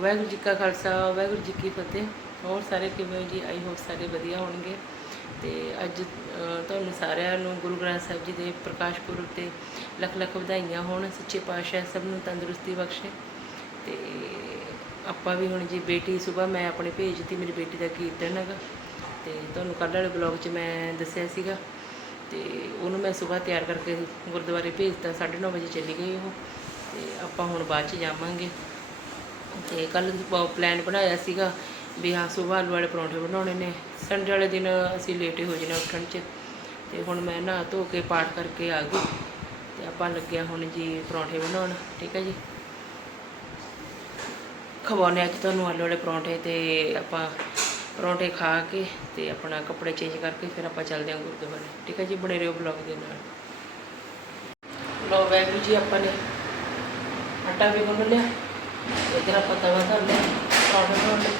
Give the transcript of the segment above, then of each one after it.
ਵਾਹਿਗੁਰੂ ਜੀ ਕਾ ਖਾਲਸਾ, ਵਾਹਿਗੁਰੂ ਜੀ ਕੀ ਫਤਿਹ। ਹੋਰ ਸਾਰੇ ਕਿਵੇਂ ਜੀ? ਆਈ ਹੋਪ ਸਾਰੇ ਵਧੀਆ ਹੋਣਗੇ। ਤੇ ਅੱਜ ਤੁਹਾਨੂੰ ਸਾਰਿਆਂ ਨੂੰ ਗੁਰੂ ਗ੍ਰੰਥ ਸਾਹਿਬ ਜੀ ਦੇ ਪ੍ਰਕਾਸ਼ ਪੁਰਬ ਤੇ ਲੱਖ ਲੱਖ ਵਧਾਈਆਂ ਹੋਣ। ਸੱਚੇ ਪਾਤਸ਼ਾਹ ਸਭ ਨੂੰ ਤੰਦਰੁਸਤੀ ਬਖਸ਼ੇ। ਤੇ ਆਪਾਂ ਵੀ ਹੁਣ ਜੀ ਬੇਟੀ ਸਵੇਰ ਮੈਂ ਆਪਣੇ ਭੇਜਤੀ ਮੇਰੀ ਬੇਟੀ ਦਾ ਕੀਰਤਨ ਹੈਗਾ। ਤੇ ਤੁਹਾਨੂੰ ਕੱਲ੍ਹ ਵਾਲੇ ਬਲੌਗ 'ਚ ਮੈਂ ਦੱਸਿਆ ਸੀਗਾ। ਤੇ ਉਹਨੂੰ ਮੈਂ ਸਵੇਰ ਤਿਆਰ ਕਰਕੇ ਗੁਰਦੁਆਰੇ ਭੇਜਤਾ 9:30 ਵਜੇ ਚਲੀ ਗਈ ਉਹ। ਤੇ ਆਪਾਂ ਹੁਣ ਬਾਅਦ 'ਚ ਜਾਵਾਂਗੇ। ਤੇ ਕੱਲ ਪਲਾਨ ਬਣਾਇਆ ਸੀਗਾ ਵੀ ਹਾਂ ਸੁਬਾਹ ਆਲੂ ਵਾਲੇ ਪਰੌਂਠੇ ਬਣਾਉਣੇ ਨੇ। ਸੰਡੇ ਵਾਲੇ ਦਿਨ ਅਸੀਂ ਲੇਟੇ ਹੋ ਜਾਣਾ ਉੱਠਣ 'ਚ ਤੇ ਹੁਣ ਮੈਂ ਨਹਾ ਧੋ ਕੇ ਪਾਠ ਕਰਕੇ ਆ ਗਈ ਤੇ ਆਪਾਂ ਲੱਗਿਆ ਹੁਣ ਜੀ ਪਰੌਂਠੇ ਬਣਾਉਣ, ਠੀਕ ਹੈ ਜੀ? ਖਵਾਉਣੇ ਅੱਜ ਤੁਹਾਨੂੰ ਆਲੂ ਵਾਲੇ ਪਰੌਂਠੇ ਤੇ ਆਪਾਂ ਪਰੌਂਠੇ ਖਾ ਕੇ ਤੇ ਆਪਣਾ ਕੱਪੜੇ ਚੇਂਜ ਕਰਕੇ ਫਿਰ ਆਪਾਂ ਚੱਲਦੇ ਹਾਂ ਗੁਰਦੁਆਰੇ, ਠੀਕ ਹੈ ਜੀ? ਬਣੇ ਰਹੋ ਬਲੌਗ ਦੇ ਨਾਲ। ਲੋ ਵੈਗੂ ਜੀ ਆਪਾਂ ਨੇ ਆਟਾ ਵੀ ਗੁੰਨ ਲਿਆ ਇਧਰ ਆਪਾਂ ਤਵਾ ਧਰ ਲਿਆ ਪਰੌਂਠੇ ਬਣਾਉਣ ਲਈ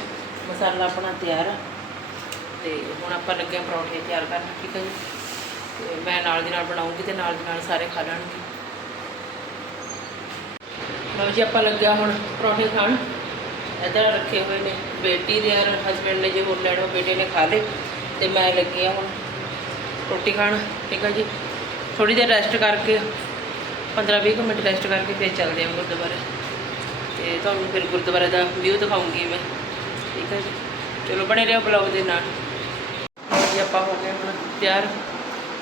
ਮਸਾਲਾ ਆਪਣਾ ਤਿਆਰ ਆ। ਤੇ ਹੁਣ ਆਪਾਂ ਲੱਗੇ ਹਾਂ ਪਰੌਂਠੇ ਤਿਆਰ ਕਰਨ, ਠੀਕ ਹੈ ਜੀ? ਤੇ ਮੈਂ ਨਾਲ ਦੀ ਨਾਲ ਬਣਾਉਂਗੀ ਤੇ ਨਾਲ ਦੀ ਨਾਲ ਸਾਰੇ ਖਾ ਲੈਣਗੇ। ਲਓ ਜੀ, ਆਪਾਂ ਲੱਗਿਆ ਹੁਣ ਪਰੌਂਠੇ ਖਾਣ। ਇੱਧਰ ਰੱਖੇ ਹੋਏ ਨੇ ਬੇਟੀ ਦੇ ਔਰ ਹਸਬੰਡ ਨੇ ਜੇ ਹੋਰ ਲੈਣਾ, ਉਹ ਬੇਟੇ ਨੇ ਖਾ ਲਏ। ਤੇ ਮੈਂ ਲੱਗੀ ਆ ਹੁਣ ਰੋਟੀ ਖਾਣ, ਠੀਕ ਹੈ ਜੀ? ਥੋੜੀ ਦੇਰ ਰੈਸਟ ਕਰਕੇ 15-20 ਮਿੰਟ ਰੈਸਟ ਕਰਕੇ ਫਿਰ ਚੱਲਦੇ ਹਾਂ ਗੁਰਦੁਆਰੇ। ਤੇ ਤੁਹਾਨੂੰ ਫਿਰ ਗੁਰਦੁਆਰੇ ਦਾ ਵਿਊ ਦਿਖਾਉਂਗੀ ਮੈਂ। ਠੀਕ ਹੈ ਜੀ। ਚਲੋ ਬਣੇ ਰਹੋ ਬਲੌਗ ਦੇ ਨਾਲ। ਜੀ, ਆਪਾਂ ਹੋ ਗਏ ਹੁਣ ਤਿਆਰ।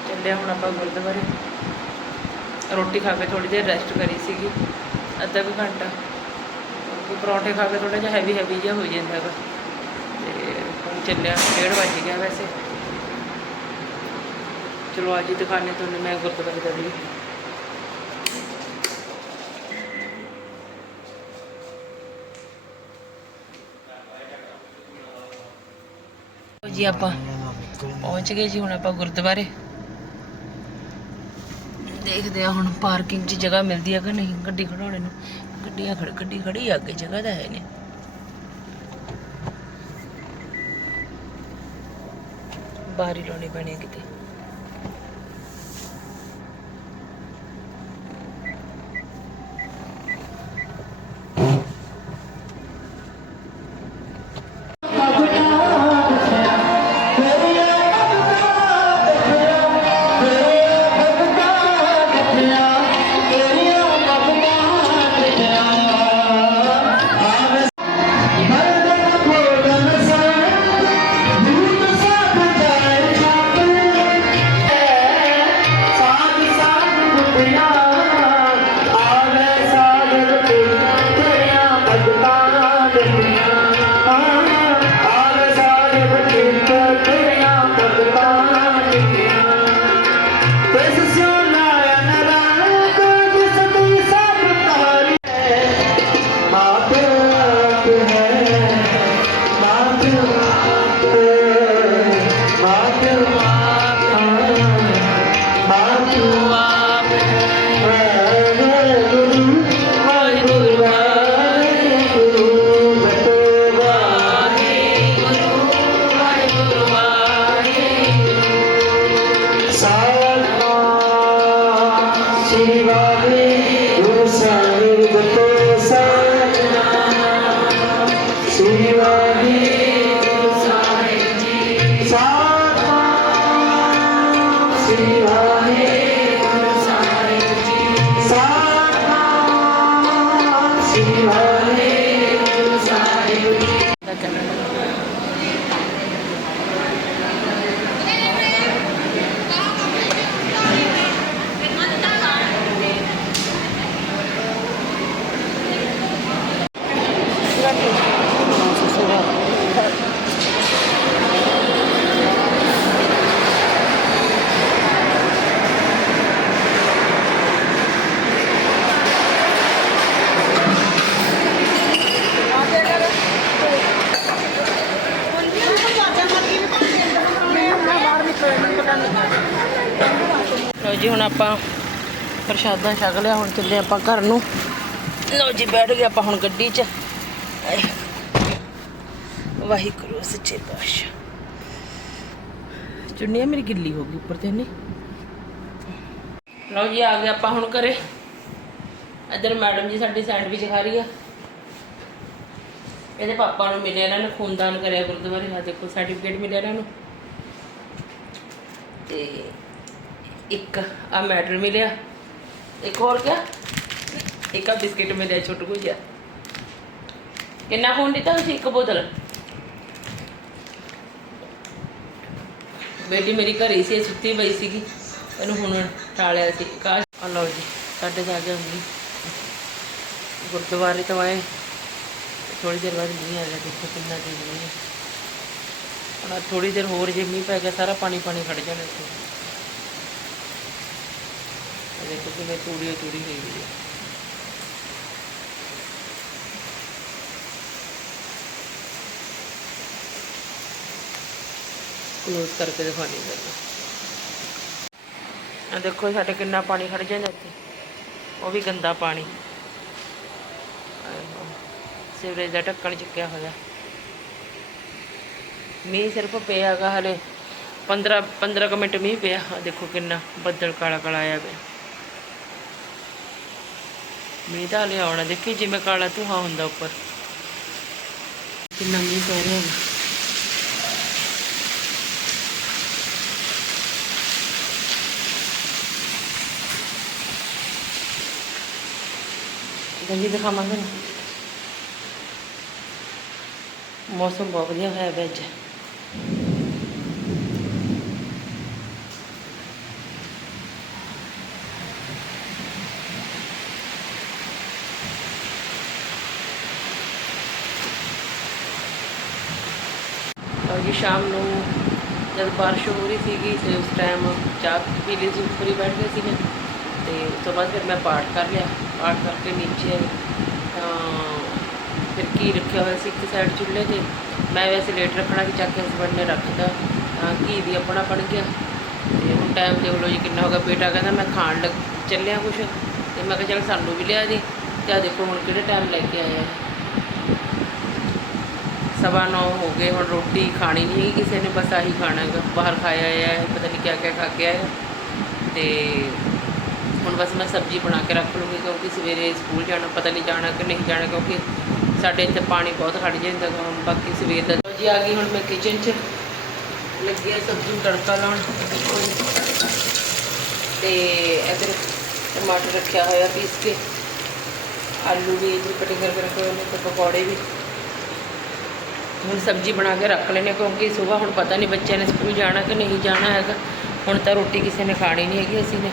ਚੱਲੇ ਹੁਣ ਆਪਾਂ ਗੁਰਦੁਆਰੇ। ਰੋਟੀ ਖਾ ਕੇ ਥੋੜੀ ਦੇਰ ਰੈਸਟ ਕਰੀ ਸੀਗੀ, ਅੱਧਾ ਕੁ ਘੰਟਾ। ਪਰੌਂਠੇ ਖਾ ਕੇ ਥੋੜਾ ਜਿਹਾ ਹੈਵੀ ਹੈਵੀ ਜਿਹਾ ਹੋ ਜਾਂਦਾ ਹੈਗਾ ਤੇ ਹੁਣ ਚੱਲਿਆ ਡੇਢ ਵੱਜ ਗਿਆ ਵੈਸੇ। ਚਲੋ ਅੱਜ ਹੀ ਦਿਖਾਣੇ ਤੁਹਾਨੂੰ ਮੈਂ ਗੁਰਦੁਆਰੇ ਦਾ ਵੀ ਜੀ ਆਪਾਂ ਪਹੁੰਚ ਗਏ ਜੀ ਹੁਣ ਆਪਾਂ ਗੁਰਦੁਆਰੇ। ਦੇਖਦੇ ਆ ਹੁਣ ਪਾਰਕਿੰਗ 'ਚ ਜਗ੍ਹਾ ਮਿਲਦੀ ਹੈ ਕਿ ਨਹੀਂ, ਗੱਡੀ ਖੜਾਉਣੇ ਨੂੰ। ਗੱਡੀਆਂ ਖੜ ਗੱਡੀ ਖੜੀ ਆ, ਅੱਗੇ ਜਗ੍ਹਾ ਤਾਂ ਹੈ ਨਹੀਂ। ਬਾਰੀ ਲਾਉਣੀ ਪੈਣੀ ਕਿਤੇ। ਕਿਤੇ ਲਓ ਜੀ, ਹੁਣ ਆਪਾਂ ਪ੍ਰਸ਼ਾਦਾ ਛਕ ਲਿਆ, ਹੁਣ ਚੱਲੇ ਆਪਾਂ ਘਰ ਨੂੰ। ਲਓ ਜੀ, ਬੈਠ ਗਏ ਆਪਾਂ ਹੁਣ ਗੱਡੀ 'ਚ। ਵਾਹਿਗੁਰੂ, ਸੱਚੇ ਪਾਤਸ਼ਾਹ। ਚੁੰਨੀਆਂ ਮੇਰੀ ਗਿੱਲੀ ਹੋ ਗਈ ਉੱਪਰ ਤੇ ਨਹੀਂ ਲਓ ਜੀ, ਆ ਗਏ ਆਪਾਂ ਹੁਣ ਘਰੇ। ਇੱਧਰ ਮੈਡਮ ਜੀ ਸਾਡੀ ਸੈਂਡਵਿਚ ਖਾ ਰਹੀ ਆ। ਇਹਦੇ ਪਾਪਾ ਨੂੰ ਮਿਲਿਆ ਇਹਨਾਂ ਨੇ, ਖੂਨਦਾਨ ਕਰਿਆ ਗੁਰਦੁਆਰੇ, ਆ ਦੇਖੋ ਸਰਟੀਫਿਕੇਟ ਮਿਲਿਆ ਇਹਨਾਂ ਨੂੰ। ਤੇ ਇੱਕ ਆ ਮੈਡਲ ਮਿਲਿਆ। ਇੱਕ ਹੋਰ ਕਿਆ? ਇੱਕ ਆ ਬਿਸਕਿਟ ਮਿਲਿਆ, ਛੋਟੂ ਜਿਹਾ ਕਿੰਨਾ ਖੂਨ ਦਿੱਤਾ ਤੁਸੀਂ? ਇੱਕ ਬੋਤਲ? ਬੇਟੀ ਮੇਰੀ ਘਰੇ ਸੀ ਸੁੱਤੀ ਪਈ ਸੀਗੀ। ਇਹਨੂੰ ਹੁਣ ਟਾਲਿਆ ਸੀ। ਕਾਸ਼ ਆ ਲਓ ਜੀ, ਸਾਡੇ ਜਾ ਕੇ ਹੁੰਦੀ ਗੁਰਦੁਆਰੇ ਤੋਂ ਆਏ। ਥੋੜੀ ਦੇਰ ਬਾਅਦ ਨਹੀਂ ਆਇਆ ਦੇਖੋ ਕਿੰਨਾ ਦੇਰ ਮੀਂਹ ਹੁਣ ਥੋੜੀ ਦੇਰ ਹੋਰ ਜੇ ਮੀਂਹ ਪੈ ਗਿਆ, ਸਾਰਾ ਪਾਣੀ ਪਾਣੀ ਖੜ ਜਾਣਾ ਇੱਥੇ। ਇਹ ਦੇਖੋ ਕਿਵੇਂ ਤੂੜੀ ਤੂੜੀ ਹੋਈ ਹੋਈ ਹੈ ਕਲੋਜ਼ ਕਰਕੇ ਦਿਖਾਣੀ ਪੈਂਦਾ ਆ ਦੇਖੋ ਸਾਡੇ ਕਿੰਨਾ ਪਾਣੀ ਖੜ ਜਾਂਦਾ ਇੱਥੇ। ਉਹ ਵੀ ਗੰਦਾ ਪਾਣੀ। ਸਿਵਰੇਜ ਦਾ ਢੱਕਣ ਚੁੱਕਿਆ ਹੋਇਆ। ਮੀਂਹ ਸਿਰਫ ਪਿਆ ਹੈਗਾ ਹਲੇ। 15 15 ਕੁ ਮਿੰਟ ਮੀਂਹ ਪਿਆ। ਆ ਦੇਖੋ ਕਿੰਨਾ ਬੱਦਲ ਕਾਲਾ ਕਾਲਾ ਆਇਆ ਪਿਆ। ਮੀਂਹ ਤਾਂ ਹਲੇ ਆਉਣਾ। ਦੇਖੀ ਜਿਵੇਂ ਕਾਲਾ ਧੂਆਂ ਹੁੰਦਾ ਉੱਪਰ। ਕਿੰਨਾ ਮੀਂਹ ਪੈ ਰਿਹਾ ਹੈ ਜਲਦੀ ਦਿਖਾਵਾਂਗੇ ਮੌਸਮ ਬਹੁਤ ਵਧੀਆ ਹੋਇਆ ਵੈਜ ਅੱਜ ਜੀ, ਸ਼ਾਮ ਨੂੰ ਜਦ ਬਾਰਿਸ਼ ਹੋ ਰਹੀ ਸੀਗੀ ਤੇ ਉਸ ਟਾਈਮ ਚਾਹ ਪੀ ਲਈ ਸੀ, ਉੱਪਰ ਹੀ ਬੈਠ ਗਏ ਸੀਗੇ। ਤੇ ਉਸ ਤੋਂ ਬਾਅਦ ਫਿਰ ਮੈਂ ਪਾਠ ਕਰ ਲਿਆ। ਪਾਠ ਕਰਕੇ ਨੀਚੇ, ਤਾਂ ਫਿਰ ਕੀ ਰੱਖਿਆ ਹੋਇਆ ਸੀ, ਇੱਕ ਸਾਈਡ ਚੁੱਲ੍ਹੇ ਤੇ। ਮੈਂ ਵੈਸੇ ਲੇਟ ਰੱਖਣਾ ਕਿ ਚੱਕ ਕੇ ਹਸਬੰਡ ਨੇ ਰੱਖਦਾ ਤਾਂ ਘੀ ਵੀ ਆਪਣਾ ਬਣ ਗਿਆ। ਤੇ ਹੁਣ ਟਾਈਮ ਦੇਖ ਲਓ ਜੀ, ਕਿੰਨਾ ਹੋ ਗਿਆ। ਬੇਟਾ ਕਹਿੰਦਾ, ਮੈਂ ਖਾਣ ਲੱਗ ਚੱਲਿਆ ਕੁਛ। ਤੇ ਮੈਂ ਕਿਹਾ, ਚੱਲ ਸਾਨੂੰ ਵੀ ਲਿਆ ਜੀ ਤੇ ਆ ਦੇਖੋ ਹੁਣ ਕਿਹੜੇ ਟਾਈਮ ਲੈ ਕੇ ਆਇਆ ਹੈ? ਸਵਾ ਨੌ ਹੋ ਗਏ, ਹੁਣ ਰੋਟੀ ਖਾਣੀ ਨਹੀਂ ਹੈਗੀ ਕਿਸੇ ਨੇ, ਬਸ ਆਹੀ ਖਾਣਾ ਹੈਗਾ। ਬਾਹਰ ਖਾਇਆ ਆਇਆ ਹੈ, ਪਤਾ ਨਹੀਂ ਕਿਆ ਕਿਆ ਖਾ ਕੇ ਆਇਆ। ਤੇ ਹੁਣ ਬਸ ਮੈਂ ਸਬਜ਼ੀ ਬਣਾ ਕੇ ਰੱਖ ਲੂੰਗੀ ਕਿਉਂਕਿ ਸਵੇਰੇ ਸਕੂਲ ਜਾਣਾ, ਪਤਾ ਨਹੀਂ ਜਾਣਾ ਕਿ ਨਹੀਂ ਜਾਣਾ ਕਿਉਂਕਿ ਸਾਡੇ ਇੱਥੇ ਪਾਣੀ ਬਹੁਤ ਖੜ ਜਾਂਦਾ ਗਾ ਹੁਣ, ਬਾਕੀ ਸਵੇਰ ਦਾ ਜੀ, ਆ ਗਈ ਹੁਣ ਮੈਂ ਕਿਚਨ 'ਚ। ਲੱਗੀ ਆ ਸਬਜ਼ੀ ਨੂੰ ਤੜਕਾ ਲਾਉਣ। ਦੇਖੋ ਤੇ ਇੱਧਰ ਟਮਾਟਰ ਰੱਖਿਆ ਹੋਇਆ, ਪੀਸ ਕੇ। ਆਲੂ ਵੀ ਇੱਧਰ ਕਟਿੰਗ ਕਰਕੇ ਰੱਖੇ ਹੋਏ ਨੇ ਤੇ ਪਕੌੜੇ ਵੀ। ਹੁਣ ਸਬਜ਼ੀ ਬਣਾ ਕੇ ਰੱਖ ਲੈਨੇ ਕਿਉਂਕਿ ਸਵੇਰ ਹੁਣ ਪਤਾ ਨਹੀਂ ਬੱਚਿਆਂ ਨੇ ਸਕੂਲ ਜਾਣਾ ਕਿ ਨਹੀਂ ਜਾਣਾ ਹੈਗਾ। ਹੁਣ ਤਾਂ ਰੋਟੀ ਕਿਸੇ ਨੇ ਖਾਣੀ ਨਹੀਂ ਹੈਗੀ ਅਸੀਂ ਨੇ।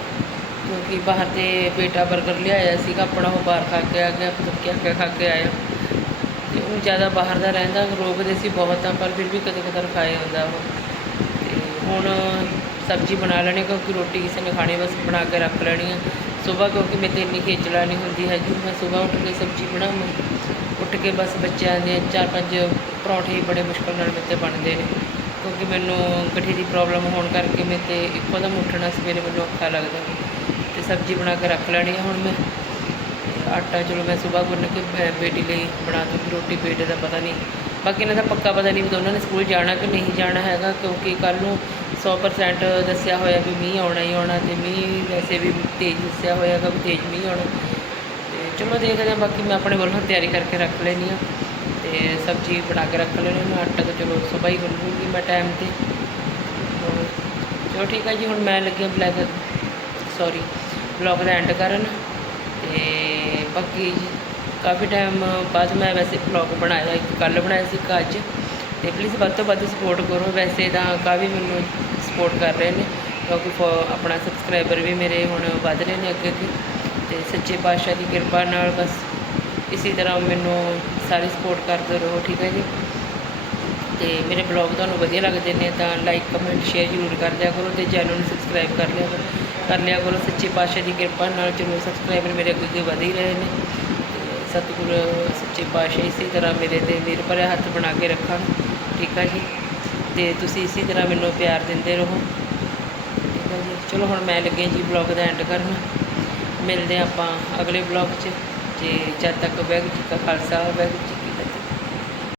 ਕਿਉਂਕਿ ਬਾਹਰ ਤੇ ਬੇਟਾ 버ਗਰ ਲਿਆਇਆ ਸੀਗਾ, ਆਪਣਾ ਉਹ ਬਾਹਰ ਖਾ ਕੇ ਆ ਗਿਆ ਪਤਾ ਕਿਆ ਕਿਆ ਖਾ ਕੇ ਆਇਆ। ਤੇ ਉਹ ਜ਼ਿਆਦਾ ਬਾਹਰ ਦਾ ਰਹਿੰਦਾ ਰੋਕਦੇ ਸੀ ਬਹੁਤ ਆ ਪਰ ਫਿਰ ਵੀ ਕਦੇ ਕਦਰ ਖਾਏ ਹੁੰਦਾ ਉਹ। ਤੇ ਹੁਣ ਸਬਜ਼ੀ ਬਣਾ ਲੈਣੀ ਕਿਉਂਕਿ ਰੋਟੀ ਕਿਸੇ ਨੇ ਖਾਣੀ, ਬਸ ਬਣਾ ਕੇ ਰੱਖ ਲੈਣੀ ਆ। ਸਵੇਰ ਕਿਉਂਕਿ ਮੇਰੇ ਤੇ ਇੰਨੀ ਖੇਚਲਾ ਨਹੀਂ ਹੁੰਦੀ ਹੈਗੀ, ਮੈਂ ਸਵੇਰ ਉੱਠ ਕੇ ਸਬਜ਼ੀ ਬਣਾਵਾਂ। ਉੱਠ ਕੇ ਬਸ ਬੱਚਿਆਂ ਦੇ ਚਾਰ ਪੰਜ ਪਰੌਂਠੇ ਹੀ ਬੜੇ ਮੁਸ਼ਕਲ ਨਾਲ ਮੇਰੇ ਤੇ ਬਣਦੇ ਨੇ, ਕਿਉਂਕਿ ਮੈਨੂੰ ਗਠੀ ਦੀ ਪ੍ਰੋਬਲਮ ਹੋਣ ਕਰਕੇ ਮੇਰੇ ਤੇ ਇੱਕੋ ਦਮ ਉੱਠਣਾ ਸਵੇਰੇ ਮੈਨੂੰ ਔਖਾ ਲੱਗਦਾ ਤੇ ਸਬਜ਼ੀ ਬਣਾ ਕੇ ਰੱਖ ਲੈਣੀ ਆ ਹੁਣ ਮੈਂ। ਤੇ ਆਟਾ ਚਲੋ ਮੈਂ ਸਵੇਰ ਗੁੰਨ ਕੇ ਬੇਟੀ ਲਈ ਬਣਾ ਦੂੰਗੀ ਰੋਟੀ ਬੇਟੇ ਦਾ ਪਤਾ ਨਹੀਂ, ਬਾਕੀ ਇਹਨਾਂ ਦਾ ਪੱਕਾ ਪਤਾ ਨਹੀਂ ਵੀ ਦੋਨਾਂ ਨੇ ਸਕੂਲ ਜਾਣਾ ਕਿ ਨਹੀਂ ਜਾਣਾ ਹੈਗਾ, ਕਿਉਂਕਿ ਕੱਲ ਨੂੰ 100% ਦੱਸਿਆ ਹੋਇਆ ਵੀ ਮੀਂਹ ਆਉਣਾ ਹੀ ਆਉਣਾ ਤੇ ਮੀਂਹ ਵੈਸੇ ਵੀ ਤੇਜ਼ ਦੱਸਿਆ ਹੋਇਆ ਹੈਗਾ ਵੀ ਤੇਜ਼ ਮੀਂਹ ਆਉਣਾ। ਚਲੋ ਦੇਖਦੇ ਹਾਂ ਬਾਕੀ ਮੈਂ ਆਪਣੇ ਵੱਲੋਂ ਤਿਆਰੀ ਕਰਕੇ ਰੱਖ ਲੈਣੀ ਆ ਤੇ ਸਬਜ਼ੀ ਬਣਾ ਕੇ ਰੱਖ ਲੈਣੀ ਮੈਂ ਆਟਾ ਤਾਂ ਚਲੋ ਸਵੇਰ ਹੀ ਗੁੰਨ ਮੈਂ ਟਾਈਮ ਤੇ। ਚਲੋ ਠੀਕ ਆ ਜੀ, ਹੁਣ ਮੈਂ ਲੱਗੀ ਬਲੈਕ ਸੌਰੀ ਬਲੌਗ ਦਾ ਐਂਡ ਕਰਨ ਤੇ ਬਾਕੀ ਕਾਫੀ ਟਾਈਮ ਬਾਅਦ ਮੈਂ ਵੈਸੇ ਬਲੌਗ ਬਣਾਇਆ, ਇੱਕ ਕੱਲ ਬਣਾਇਆ ਸੀ ਇੱਕ ਅੱਜ। ਤੇ ਪਲੀਜ਼ ਵੱਧ ਤੋਂ ਵੱਧ ਸਪੋਰਟ ਕਰੋ। ਵੈਸੇ ਤਾਂ ਕਾਫੀ ਮੈਨੂੰ ਸਪੋਰਟ ਕਰ ਰਹੇ ਨੇ, ਕਿਉਂਕਿ ਫੋ- ਆਪਣਾ ਸਬਸਕ੍ਰਾਈਬਰ ਵੀ ਮੇਰੇ ਹੁਣ ਵੱਧ ਰਹੇ ਨੇ ਅੱਗੇ ਅੱਗੇ। ਤੇ ਸੱਚੇ ਪਾਤਸ਼ਾਹ ਦੀ ਕਿਰਪਾ ਨਾਲ ਬਸ ਇਸੇ ਤਰ੍ਹਾਂ ਮੈਨੂੰ ਸਾਰੀ ਸਪੋਰਟ ਕਰਦੇ ਰਹੋ, ਠੀਕ ਹੈ ਜੀ। ਤੇ ਮੇਰੇ ਬਲੌਗ ਤੁਹਾਨੂੰ ਵਧੀਆ ਲੱਗਦੇ ਨੇ ਤਾਂ ਲਾਈਕ ਕਮੈਂਟ ਸ਼ੇਅਰ ਜ਼ਰੂਰ ਕਰ ਦਿਆ ਕਰੋ ਤੇ ਚੈਨਲ ਨੂੰ ਸਬਸਕ੍ਰਾਈਬ ਕਰ ਲਿਆ ਕਰੋ, ਕਰ ਲਿਆ ਕਰੋ। ਸੱਚੇ ਪਾਤਸ਼ਾਹ ਦੀ ਕਿਰਪਾ ਨਾਲ ਚਲੋ ਸਬਸਕ੍ਰਾਈਬਰ ਮੇਰੇ ਅੱਗੇ ਅੱਗੇ ਵਧ ਹੀ ਰਹੇ ਨੇ। ਤੇ ਸਤਿਗੁਰ, ਸੱਚੇ ਪਾਤਸ਼ਾਹ ਇਸੇ ਤਰ੍ਹਾਂ ਮੇਰੇ ਤੇ ਮੇਰੇ ਭਰਿਆ ਹੱਥ ਬਣਾ ਕੇ ਰੱਖਣ, ਠੀਕ ਹੈ ਜੀ। ਤੇ ਤੁਸੀਂ ਇਸੇ ਤਰ੍ਹਾਂ ਮੈਨੂੰ ਪਿਆਰ ਦਿੰਦੇ ਰਹੋ। ਠੀਕ ਹੈ ਜੀ। ਚਲੋ ਹੁਣ ਮੈਂ ਲੱਗੀ ਜੀ ਬਲੌਗ ਦਾ ਐਂਡ ਕਰਨ। ਮਿਲਦੇ ਹਾਂ ਆਪਾਂ ਅਗਲੇ ਬਲੌਗ 'ਚ। ਤੇ ਜਦ ਤੱਕ ਵਾਹਿਗੁਰੂ ਜੀ ਕਾ ਖਾਲਸਾ ਵਾਹਿਗੁਰੂ